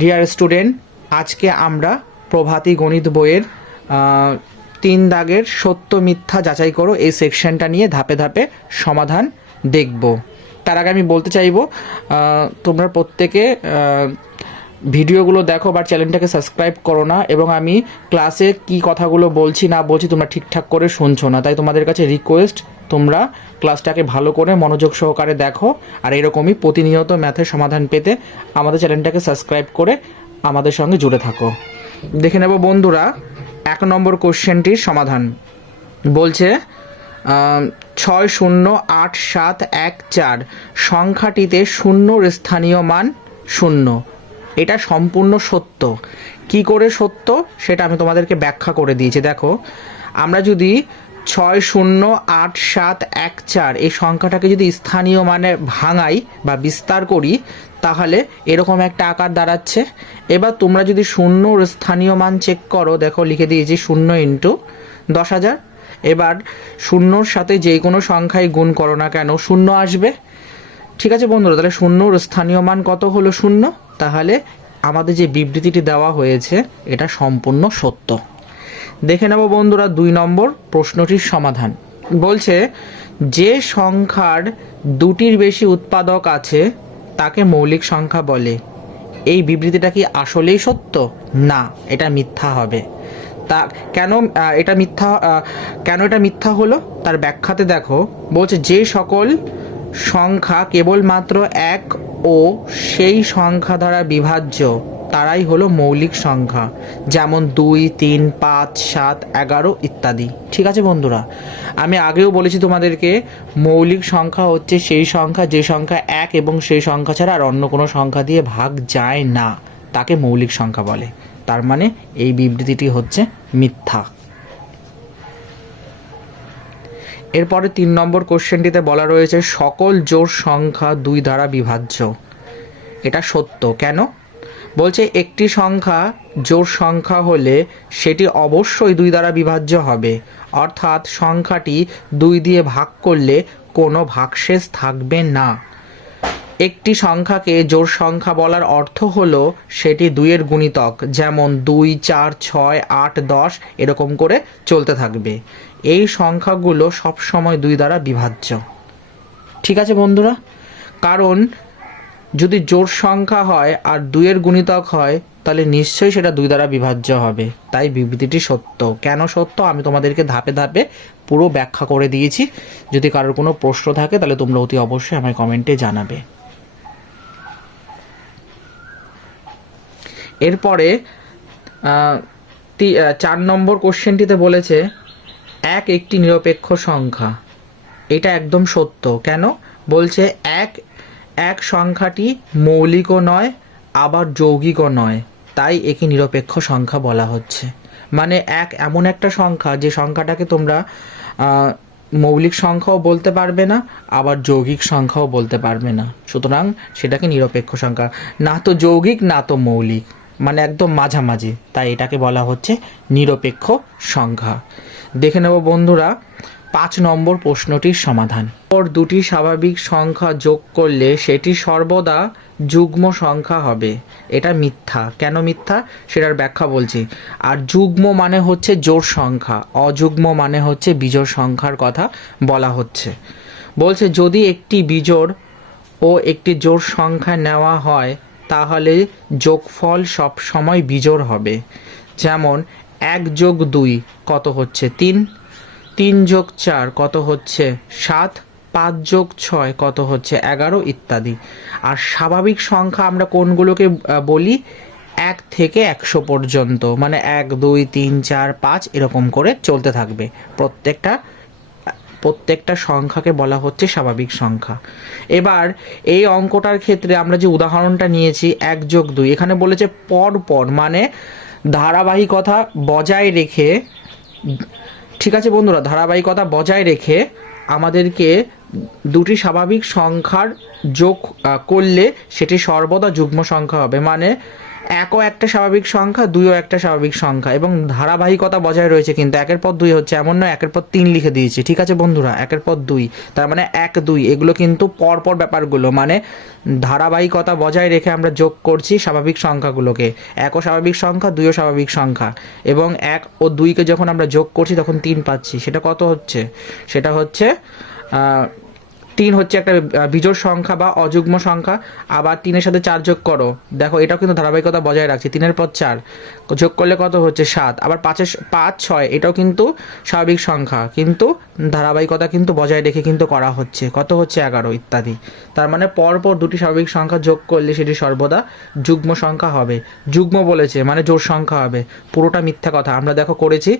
Dear student আজকে আমরা প্রভাতী গণিত বইয়ের তিন দাগের সত্য মিথ্যা যাচাই করো। এই সেকশনটা নিয়ে ধাপে ধাপে সমাধান দেখব। তার আগে আমি বলতে চাইব তোমরা প্রত্যেকে ভিডিওগুলো দেখো বা চ্যানেলটাকে সাবস্ক্রাইব করো না। এবং আমি ক্লাসে কি কথাগুলো বলছি, না বলছি, তোমরা ঠিকঠাক করে শুনছো না। তাই তোমাদের কাছে রিকোয়েস্ট তোমরা ক্লাসটাকে ভালো করে মনোযোগ সহকারে দেখো। আর এরকমই প্রতিনিয়ত ম্যাথের সমাধান পেতে আমাদের চ্যানেলটাকে সাবস্ক্রাইব করে আমাদের সঙ্গে জুড়ে থাকো। দেখে নেব বন্ধুরা, এক নম্বর কোশ্চেনটির সমাধান। বলছে ছয় শূন্য আট সাত এক চার। সংখ্যাটিতে শূন্যর স্থানীয় মান শূন্য। এটা সম্পূর্ণ সত্য। কি করে সত্য? সেটা আমি তোমাদেরকে ব্যাখ্যা করে দিয়েছি। দেখো, আমরা যদি ছয় শূন্য আট সাত এক চার এই সংখ্যাটাকে যদি স্থানীয় মানে ভাঙাই বা বিস্তার করি, তাহলে এরকম একটা আকার দাঁড়াচ্ছে। এবার তোমরা যদি শূন্য স্থানীয় মান চেক করো, দেখো লিখে দিয়েছি শূন্য ইন্টু দশ হাজার। এবার শূন্যর সাথে যে কোনো সংখ্যায় গুণ করো না কেন, শূন্য আসবে। ঠিক আছে বন্ধুরা, তাহলে শূন্যর স্থানীয় মান কত হলো শূন্য? তাহলে আমাদের যে বিবৃতিটি দেওয়া হয়েছে, এটা সম্পূর্ণ সত্য। দেখে নেব বন্ধুরা দুই নম্বর প্রশ্নটির সমাধান। বলছে, যে সংখ্যার দুটির বেশি উৎপাদক আছে, তাকে মৌলিক সংখ্যা বলে। এই বিবৃতিটা কি আসলেই সত্য? না, এটা মিথ্যা হবে। তা কেন এটা মিথ্যা কেন এটা মিথ্যা হলো? তার ব্যাখ্যাতে দেখো, বলছে যে সকল সংখ্যা কেবলমাত্র এক ও সেই সংখ্যা দ্বারা বিভাজ্য। তারাই হলো মৌলিক সংখ্যা, যেমন দুই, তিন, পাঁচ, সাত, এগারো ইত্যাদি। ঠিক আছে বন্ধুরা? আমি আগেও বলেছি তোমাদেরকে, মৌলিক সংখ্যা হচ্ছে সেই সংখ্যা, যে সংখ্যা এক এবং সেই সংখ্যা ছাড়া আর অন্য কোনো সংখ্যা দিয়ে ভাগ যায় না। তাকে মৌলিক সংখ্যা বলে। তার মানে এই বিবৃতিটি হচ্ছে মিথ্যা। এরপরে তিন নম্বর কোশ্চেনটিতে বলা রয়েছে, সকল জোর সংখ্যা দুই দ্বারা বিভাজ্য। এটা সত্য। কেন? বলছে, একটি সংখ্যা জোর সংখ্যা হলে সেটি অবশ্যই দুই দ্বারা বিভাজ্য হবে। অর্থাৎ সংখ্যাটি দুই দিয়ে ভাগ করলে কোনো ভাগশেষ থাকবে না। একটি সংখ্যাকে জোড় সংখ্যা বলার অর্থ হলো সেটি দুইয়ের গুণিতক, যেমন দুই, চার, ছয়, আট, দশ, এরকম করে চলতে থাকবে। এই সংখ্যাগুলো সবসময় দুই দ্বারা বিভাজ্য। ঠিক আছে বন্ধুরা? কারণ যদি জোড় সংখ্যা হয় আর দুইয়ের গুণিতক হয়, তাহলে নিশ্চয়ই সেটা দুই দ্বারা বিভাজ্য হবে। তাই বিবৃতিটি সত্য। কেন সত্য? আমি তোমাদেরকে ধাপে ধাপে পুরো ব্যাখ্যা করে দিয়েছি। যদি কারোর কোনো প্রশ্ন থাকে, তাহলে তোমরা অতি অবশ্যই আমায় কমেন্টে জানাবে। এরপরে চার নম্বর কোশ্চেনটিতে বলেছে, এক একটি নিরপেক্ষ সংখ্যা। এটা একদম সত্য। কেন? বলছে এক এক সংখ্যাটি মৌলিকও নয়, আবার যৌগিকও নয়। তাই একে নিরপেক্ষ সংখ্যা বলা হচ্ছে। মানে এক এমন একটা সংখ্যা, যে সংখ্যাটাকে তোমরা মৌলিক সংখ্যাও বলতে পারবে না, আবার যৌগিক সংখ্যাও বলতে পারবে না। সুতরাং সেটাকে নিরপেক্ষ সংখ্যা। না তো যৌগিক, না তো মৌলিক। মানে একদম মাঝামাঝি, তাই এটাকে বলা হচ্ছে নিরপেক্ষ সংখ্যা দেখে নেব বন্ধুরা, পাঁচ নম্বর প্রশ্নটির সমাধান। পর দুটি, স্বাভাবিক সংখ্যা যোগ করলে সেটি সর্বদা যুগ্ম সংখ্যা হবে। এটা মিথ্যা। কেন মিথ্যা? সেটার ব্যাখ্যা বলছি। আর যুগ্ম মানে হচ্ছে জোড় সংখ্যা, অযুগ্ম মানে হচ্ছে বিজোড় সংখ্যার কথা বলা হচ্ছে। বলছে, যদি একটি বিজোড় ও একটি জোড় সংখ্যা নেওয়া হয় তাহলে যোগফল সব সময় বিজোড় হবে। যেমন এক যোগ দুই কত হচ্ছে তিন? তিন যোগ চার কত হচ্ছে সাত? পাঁচ যোগ ছয় কত হচ্ছে এগারো? ইত্যাদি। আর স্বাভাবিক সংখ্যা আমরা কোনগুলোকে বলি? এক থেকে একশো পর্যন্ত। মানে এক, দুই, তিন, চার, পাঁচ এরকম করে চলতে থাকবে প্রত্যেকটা প্রত্যেকটা সংখ্যাকে বলা হচ্ছে স্বাভাবিক সংখ্যা। এবার এই অঙ্কটার ক্ষেত্রে আমরা যে উদাহরণটা নিয়েছি, এক যোগ দুই, এখানে বলেছে পর পর মানে ধারাবাহিকতা বজায় রেখে, ঠিক আছে বন্ধুরা, ধারাবাহিকতা বজায় রেখে আমাদেরকে দুটি স্বাভাবিক সংখ্যার যোগ করলে সেটি সর্বদা যুগ্ম সংখ্যা হবে। মানে একও একটা স্বাভাবিক সংখ্যা, দুইও একটা স্বাভাবিক সংখ্যা এবং ধারাবাহিকতা বজায় রয়েছে কিন্তু একের পর দুই হচ্ছে এমন নয়, একের পর তিন লিখে দিয়েছি। ঠিক আছে বন্ধুরা? একের পর দুই, তার মানে এক, দুই, এগুলো কিন্তু পরপর ব্যাপারগুলো। মানে ধারাবাহিকতা বজায় রেখে আমরা যোগ করছি স্বাভাবিক সংখ্যাগুলোকে। একও স্বাভাবিক সংখ্যা, দুইও স্বাভাবিক সংখ্যা এবং এক ও দুইকে যখন আমরা যোগ করছি তখন তিন পাচ্ছি। সেটা কত হচ্ছে? সেটা হচ্ছে তিন হচ্ছে একটা বিজোড় সংখ্যা বা অযুগ্ম সংখ্যা, আবার তিনের সাথে চার যোগ করো। দেখো, এটাও কিন্তু ধারাবাহিকতা বজায় রাখছে। তিনের পর চার, যোগ করলে কত হচ্ছে? সাত। আবার পাঁচের পাঁচ, ছয়, এটাও কিন্তু স্বাভাবিক সংখ্যা। কিন্তু ধারাবাহিকতা কিন্তু বজায় রেখে কিন্তু করা হচ্ছে। কত হচ্ছে? এগারো, ইত্যাদি। তার মানে পরপর দুটি স্বাভাবিক সংখ্যা যোগ করলে সেটি সর্বদা যুগ্ম সংখ্যা হবে। যুগ্ম বলেছে মানে জোর সংখ্যা হবে। পুরোটা মিথ্যা কথা। আমরা দেখো করেছি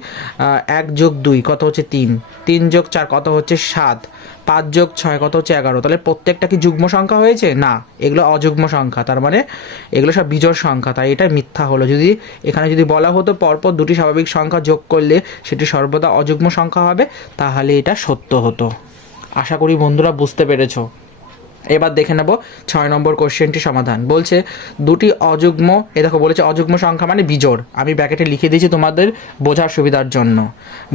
এক যোগ দুই, কত হচ্ছে? তিন। তিন যোগ চার, কত হচ্ছে? সাত। পাঁচ যোগ ছয় কত হচ্ছে এগারো। তাহলে প্রত্যেকটা কি যুগ্ম সংখ্যা হয়েছে? না, এগুলো অযুগ্ম সংখ্যা। তার মানে এগুলো সব বিজোড় সংখ্যা, তাই এটা মিথ্যা হলো। যদি এখানে যদি বলা হতো পরপর দুটি স্বাভাবিক সংখ্যা যোগ করলে সেটি সর্বদা অযুগ্ম সংখ্যা হবে, তাহলে এটা সত্য হতো। আশা করি বন্ধুরা বুঝতে পেরেছ। এবার দেখে নেব ছয় নম্বর কোশ্চেনটি সমাধান। বলছে, দুটি অযুগ্ম, এ দেখো বলেছে অযুগ্ম সংখ্যা মানে বিজোড়। আমি ব্যাকেটে লিখে দিয়েছি তোমাদের বোঝার সুবিধার জন্য।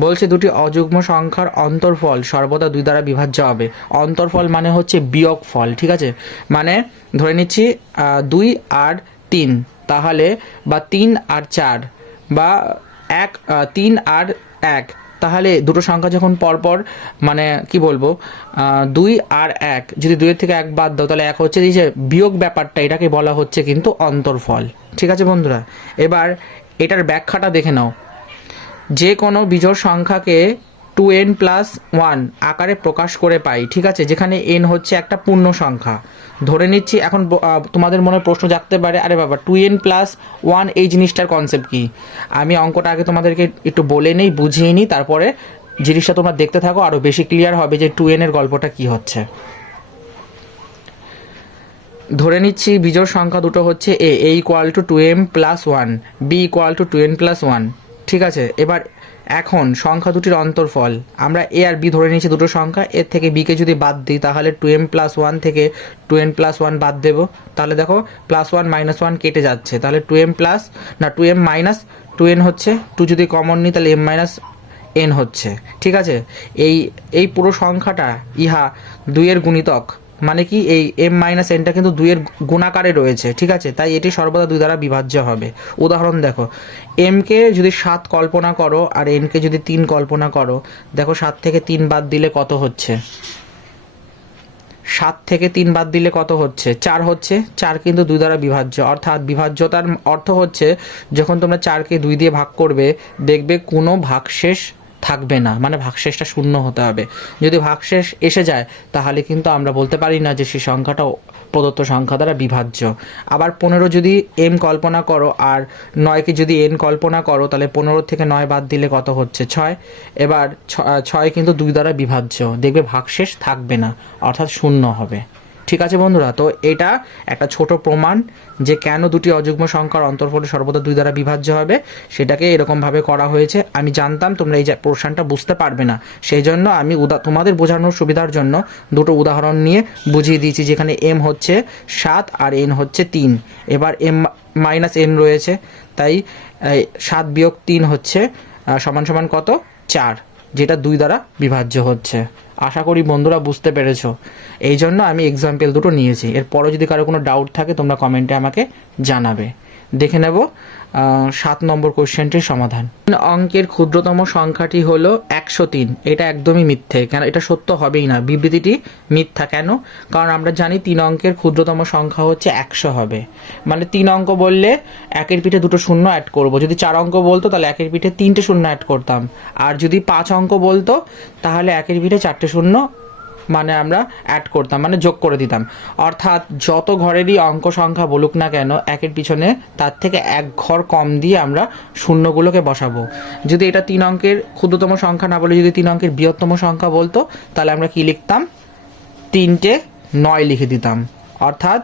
বলছে, দুটি অযুগ্ম সংখ্যার অন্তর্ফল সর্বদা দুই দ্বারা বিভাজ্য হবে। অন্তর্ফল মানে হচ্ছে বিয়োগ ফল ঠিক আছে? মানে ধরে নিচ্ছি দুই আর তিন, তাহলে বা তিন আর চার বা এক তিন আর এক তাহলে দুটো সংখ্যা যখন পরপর মানে কি বলব দুই আর এক, যদি দুইয়ের থেকে এক বাদ দাও, তাহলে এক হচ্ছে এই যে বিয়োগ ব্যাপারটা, এটাকে বলা হচ্ছে কিন্তু অন্তর্ফল। ঠিক আছে বন্ধুরা? এবার এটার ব্যাখ্যাটা দেখে নাও। যে কোনো বিজোড় সংখ্যাকে টু এন প্লাস ওয়ান আকারে প্রকাশ করে পাই, ঠিক আছে? যেখানে এন হচ্ছে একটা পূর্ণ সংখ্যা। ধরে নিচ্ছি, এখন তোমাদের মনে প্রশ্ন জাগতে পারে, আরে বাবা টু এন প্লাস ওয়ান এই জিনিসটার কনসেপ্ট কি? আমি অঙ্কটা আগে তোমাদেরকে একটু বলে নেই, বুঝিয়ে নিই তারপরে জিনিসটা তোমরা দেখতে থাকো আরও বেশি ক্লিয়ার হবে যে টু এনের গল্পটা কি হচ্ছে। ধরে নিচ্ছি, বিজোড় সংখ্যা দুটো হচ্ছে A equal to two M plus one B equal to two N plus one ঠিক আছে, এবার এখন সংখ্যা দুটির অন্তর্ফল। আমরা এ আর বি ধরে নিয়েছি দুটো সংখ্যা, এর থেকে বিকে যদি বাদ দিই, তাহলে টু এম প্লাস ওয়ান থেকে টু এন প্লাস ওয়ান বাদ দেবো। তাহলে দেখো প্লাস ওয়ান মাইনাস ওয়ান কেটে যাচ্ছে। তাহলে টু এম প্লাস না two M minus two N হচ্ছে টু যদি কমন নিই, তাহলে এম মাইনাস এন হচ্ছে। ঠিক আছে? এই এই পুরো সংখ্যাটা ইহা দুইয়ের গুণিতক। মানে কি এই এম মাইনাস এনটা কিন্তু দুইয়ের গুণাকারে রয়েছে, ঠিক আছে? তাই এটি সর্বদা দুই দ্বারা বিভাজ্য হবে। উদাহরণ দেখো এমকে যদি সাত কল্পনা করো আর এনকে যদি তিন কল্পনা করো, দেখো সাত থেকে তিন বাদ দিলে কত হচ্ছে? সাত থেকে তিন বাদ দিলে কত হচ্ছে? চার হচ্ছে, চার কিন্তু দুই দ্বারা বিভাজ্য। অর্থাৎ বিভাজ্যতার অর্থ হচ্ছে, যখন তোমরা চারকে দুই দিয়ে ভাগ করবে, দেখবে কোনো ভাগশেষ থাকবে না মানে ভাগশেষটা শূন্য হতে হবে। যদি ভাগশেষ এসে যায়, তাহলে কিন্তু আমরা বলতে পারি না যে সেই সংখ্যাটা প্রদত্ত সংখ্যা দ্বারা বিভাজ্য। আবার পনেরো যদি এম কল্পনা করো, আর নয়কে যদি এন কল্পনা করো, তাহলে পনেরো থেকে নয় বাদ দিলে কত হচ্ছে? ছয়। এবার ছয় কিন্তু দুই দ্বারা বিভাজ্য। দেখবে ভাগশেষ থাকবে না, অর্থাৎ শূন্য হবে। ঠিক আছে বন্ধুরা, তো এটা একটা ছোট প্রমাণ যে কেন দুটি অযুগ্ম সংখ্যার অন্তর্ফল সর্বদা দুই দ্বারা বিভাজ্য হবে, সেটাকে এরকমভাবে করা হয়েছে। আমি জানতাম তোমরা এই যে পোর্শনটা বুঝতে পারবে না সেই জন্য আমি উদা, তোমাদের বোঝানোর সুবিধার জন্য দুটো উদাহরণ নিয়ে বুঝিয়ে দিয়েছি যেখানে এম হচ্ছে সাত আর এন হচ্ছে তিন। এবার এম মাইনাস এন রয়েছে, তাই সাত বিয়োগ তিন হচ্ছে সমান সমান কত? চার। যেটা দুই দ্বারা বিভাজ্য হচ্ছে। আশা করি বন্ধুরা বুঝতে পেরেছ। এই জন্য আমি এক্সাম্পল দুটো নিয়েছি। এরপরও যদি কারও কোনো ডাউট থাকে, তোমরা কমেন্টে আমাকে জানাবে। দেখে নেব সাত নম্বর কোশ্চেনটির সমাধান। অঙ্কের ক্ষুদ্রতম সংখ্যাটি হলো একশো তিন। এটা একদমই মিথ্যে। কেন? এটা সত্য হবেই না। বিবৃতিটি মিথ্যা কেন? কারণ আমরা জানি তিন অঙ্কের ক্ষুদ্রতম সংখ্যা হচ্ছে একশো হবে। মানে তিন অঙ্ক বললে একের পিঠে দুটো শূন্য অ্যাড করব। যদি চার অঙ্ক বলতো, তাহলে একের পিঠে তিনটে শূন্য অ্যাড করতাম। আর যদি পাঁচ অঙ্ক বলতো, তাহলে একের পিঠে চারটে শূন্য মানে আমরা অ্যাড করতাম মানে যোগ করে দিতাম। অর্থাৎ যত ঘরেরই অঙ্ক সংখ্যা বলুক না কেন, একের পিছনে তার থেকে এক ঘর কম দিয়ে আমরা শূন্যগুলোকে বসাবো। যদি এটা তিন অঙ্কের ক্ষুদ্রতম সংখ্যা না বলে, যদি তিন অঙ্কের বৃহত্তম সংখ্যা বলতো, তাহলে আমরা কি লিখতাম? তিনটে নয় লিখে দিতাম। অর্থাৎ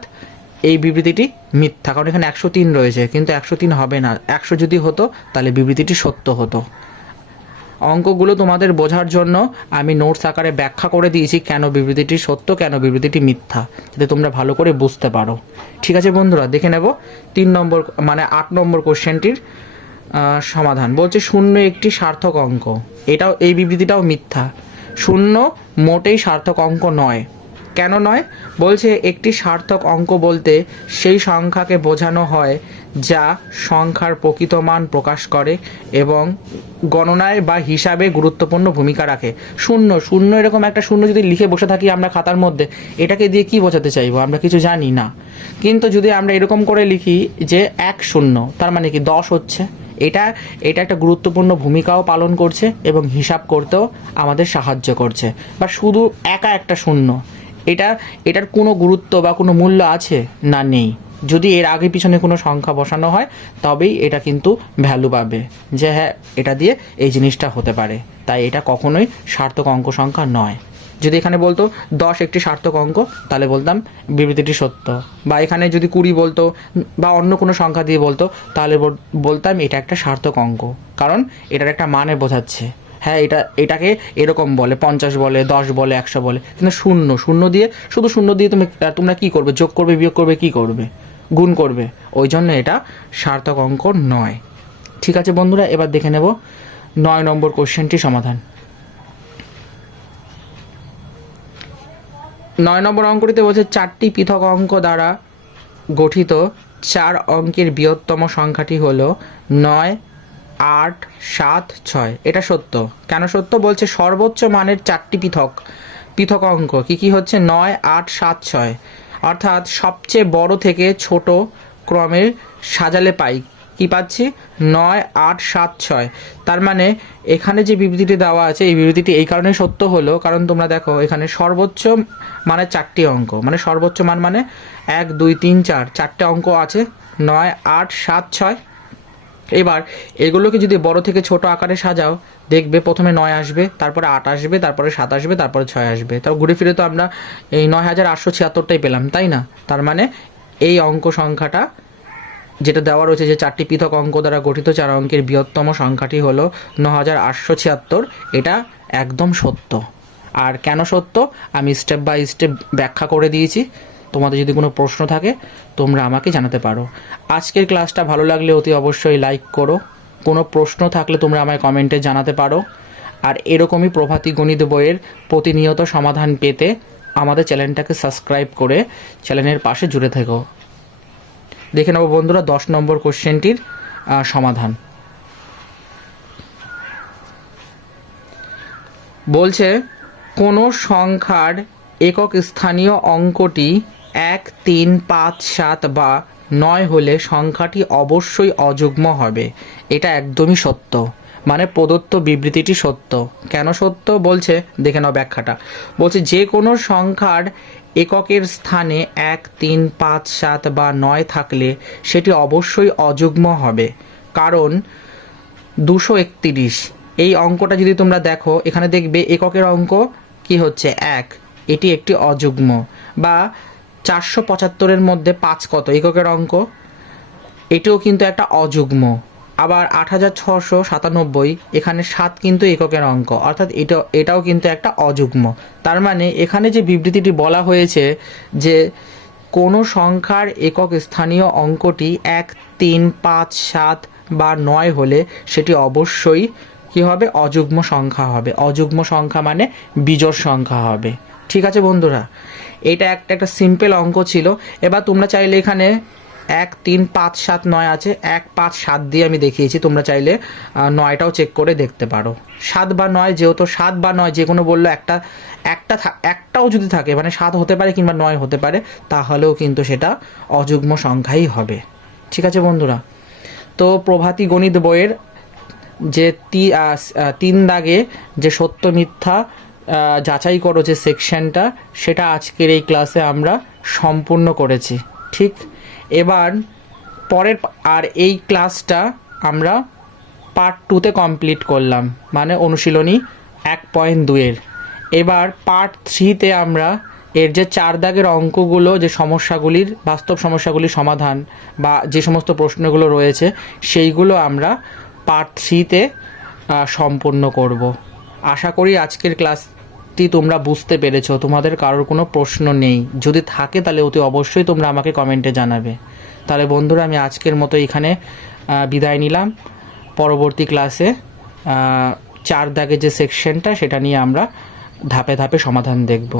এই বিবৃতিটি মিথ্যা, কারণ এখানে একশো তিন রয়েছে, কিন্তু একশো তিন হবে না। একশো যদি হতো, তাহলে বিবৃতিটি সত্য হতো। অঙ্কগুলো তোমাদের বোঝার জন্য আমি নোটস আকারে ব্যাখ্যা করে দিয়েছি কেন বিবৃতিটি সত্য, কেন বিবৃতিটি মিথ্যা, যাতে তোমরা ভালো করে বুঝতে পারো। ঠিক আছে বন্ধুরা, দেখে নেব তিন নম্বর মানে আট নম্বর কোশ্চেনটির সমাধান। বলছে শূন্য একটি সার্থক অঙ্ক। এটাও, এই বিবৃতিটাও মিথ্যা। শূন্য মোটেই সার্থক অঙ্ক নয়। কেন নয়? বলছে, একটি সার্থক অঙ্ক বলতে সেই সংখ্যাকে বোঝানো হয় যা সংখ্যার প্রকৃত মান প্রকাশ করে এবং গণনায় বা হিসাবে গুরুত্বপূর্ণ ভূমিকা রাখে। শূন্য শূন্য এরকম একটা শূন্য যদি লিখে বসে থাকি আমরা খাতার মধ্যে, এটাকে দিয়ে কি বোঝাতে চাইব? আমরা কিছু জানি না। কিন্তু যদি আমরা এরকম করে লিখি যে এক শূন্য, তার মানে কি দশ হচ্ছে? এটা এটা একটা গুরুত্বপূর্ণ ভূমিকাও পালন করছে এবং হিসাব করতেও আমাদের সাহায্য করছে। বা শুধু একা একটা শূন্য এটা, এটার কোনো গুরুত্ব বা কোনো মূল্য আছে? না, নেই। যদি এর আগে পিছনে কোনো সংখ্যা বসানো হয়, তবেই এটা কিন্তু ভ্যালু পাবে। যে হ্যাঁ এটা দিয়ে এই জিনিসটা হতে পারে। তাই এটা কখনোই সার্থক অঙ্ক সংখ্যা নয়। যদি এখানে বলতো দশ একটি সার্থক অঙ্ক, তাহলে বলতাম বিবৃতিটি সত্য। বা এখানে যদি কুড়ি বলতো, বা অন্য কোনো সংখ্যা দিয়ে বলতো, তাহলে বল- বলতাম এটা একটা সার্থক অঙ্ক। কারণ এটার একটা মানে বোঝাচ্ছে। হ্যাঁ এটা, এটাকে এরকম বলে, পঞ্চাশ বলে, দশ বলে, একশো বলে। কিন্তু শূন্য শূন্য দিয়ে, শুধু শূন্য দিয়ে তুমি তোমরা কি করবে? যোগ করবে, বিয়োগ করবে, কি করবে? গুণ করবে। ওই জন্য এটা সার্থক অঙ্ক নয়। ঠিক আছে বন্ধুরা, এবার দেখে নেব নয় নম্বর কোশ্চেনটি সমাধান। নয় নম্বর অঙ্কটিতে বলছে, চারটি পৃথক অঙ্ক দ্বারা গঠিত চার অঙ্কের বৃহত্তম সংখ্যাটি হলো নয় আট, সাত, ছয়। এটা সত্য। কেন সত্য? বলছে সর্বোচ্চ মানের চারটি পৃথক। পৃথক অঙ্ক। কি কি হচ্ছে? নয়, আট, সাত, ছয়। অর্থাৎ সবচেয়ে বড় থেকে ছোট ক্রমে সাজালে পাই। কি পাচ্ছি? নয়, আট, সাত, ছয়। তার মানে এখানে যে বিবৃতিটি দেওয়া আছে, এই বিবৃতিটি এই কারণে সত্য হলো, কারণ তোমরা দেখো, এখানে সর্বোচ্চ মানে চারটি অঙ্ক। মানে সর্বোচ্চ মান মানে এক, দুই, তিন, চার। চারটে অঙ্ক আছে। নয়, আট, সাত, ছয়। এবার, এগুলোকে যদি বড় থেকে ছোট আকারে সাজাও, দেখবে প্রথমে নয় আসবে, তারপরে আট আসবে, তারপরে সাত আসবে, তারপরে ছয় আসবে। তাও ঘুরে ফিরে তো আমরা এই নয় হাজার আটশো ছিয়াত্তরটাই পেলাম, তাই না? তার মানে এই অঙ্ক সংখ্যাটা যেটা দেওয়া রয়েছে যে চারটি পৃথক অঙ্ক দ্বারা গঠিত চার অঙ্কের বৃহত্তম সংখ্যাটি হলো ন হাজার আটশো ছিয়াত্তর, এটা একদম সত্য। আর কেন সত্য? আমি স্টেপ বাই স্টেপ ব্যাখ্যা করে দিয়েছি। তোমাদের যদি কোনো প্রশ্ন থাকে, তোমরা আমাকে জানাতে পারো। আজকের ক্লাসটা ভালো লাগলে অতি অবশ্যই লাইক করো। কোনো প্রশ্ন থাকলে তোমরা আমায় কমেন্টে জানাতে পারো। আর এরকমই প্রভাতী গণিত বইয়ের প্রতিনিয়ত সমাধান পেতে আমাদের চ্যানেলটাকে সাবস্ক্রাইব করে চ্যানেলের পাশে জুড়ে থেকো। দেখে নেব বন্ধুরা দশ নম্বর কোশ্চেনটির সমাধান। বলছে, কোনো সংখ্যার একক স্থানীয় অঙ্কটি এক, তিন, পাঁচ, সাত বা নয় হলে সংখ্যাটি অবশ্যই অযুগ্ম হবে। এটা একদমই সত্য। মানে প্রদত্ত বিবৃতিটি সত্য। কেন সত্য? বলছে, দেখে নাও ব্যাখ্যাটা। বলছে, যে কোনো সংখ্যার এককের স্থানে এক, তিন, পাঁচ, সাত বা নয় থাকলে সেটি অবশ্যই অযুগ্ম হবে। কারণ দুশো একতিরিশ। এই অঙ্কটা যদি তোমরা দেখো, এখানে দেখবে এককের অঙ্ক কি হচ্ছে? এক। এটি একটি অযুগ্ম। বা চারশো পঁচাত্তরের মধ্যে পাঁচ কত? এককের অঙ্ক। এটিও কিন্তু একটা অযুগ্ম। আবার আট হাজার ছশো সাতানব্বই, এখানে সাত কিন্তু এককের অঙ্ক। অর্থাৎ এটা এটাও কিন্তু একটা অযুগ্ম। তার মানে এখানে যে বিবৃতিটি বলা হয়েছে যে কোনো সংখ্যার একক স্থানীয় অঙ্কটি এক, তিন, পাঁচ, সাত বা নয় হলে সেটি অবশ্যই কি হবে? অযুগ্ম সংখ্যা হবে। অযুগ্ম সংখ্যা মানে বিজোড় সংখ্যা হবে। ঠিক আছে বন্ধুরা? এটা একটা একটা সিম্পল অঙ্ক ছিল। এবার তোমরা চাইলে এখানে এক, তিন, পাঁচ, সাত, নয় আছে। এক, পাঁচ, সাত দিয়ে আমি দেখিয়েছি। তোমরা চাইলে নয়টাও চেক করে দেখতে পারো। সাত বা নয় যেহেতু, সাত বা নয় যে কোনো বলল একটা একটা একটাও যদি থাকে মানে সাত হতে পারে কিংবা নয় হতে পারে, তাহলেও কিন্তু সেটা অযুগ্ম সংখ্যাই হবে। ঠিক আছে বন্ধুরা? তো প্রভাতী গণিত বইয়ের যে তিন দাগে যে সত্য মিথ্যা যাচাই করো যে সেকশনটা, সেটা আজকের এই ক্লাসে আমরা সম্পূর্ণ করেছি। ঠিক? এবার পরের আর এই ক্লাসটা আমরা পার্ট টুতে কমপ্লিট করলাম মানে অনুশীলনী এক পয়েন্ট দুয়ের এবার পার্ট থ্রিতে আমরা এর যে চার দাগের অঙ্কগুলো, যে সমস্যাগুলির, বাস্তব সমস্যাগুলির সমাধান বা যে সমস্ত প্রশ্নগুলো রয়েছে, সেইগুলো আমরা পার্ট থ্রিতে সম্পূর্ণ করব। আশা করি আজকের ক্লাসটি তোমরা বুঝতে পেরেছ, তোমাদের কারোর কোনো প্রশ্ন নেই। যদি থাকে তাহলে অতি অবশ্যই তোমরা আমাকে কমেন্টে জানাবে। তাহলে বন্ধুরা, আমি আজকের মতো এখানে বিদায় নিলাম। পরবর্তী ক্লাসে চার দাগে যে সেকশনটা সেটা নিয়ে আমরা ধাপে ধাপে সমাধান দেখব।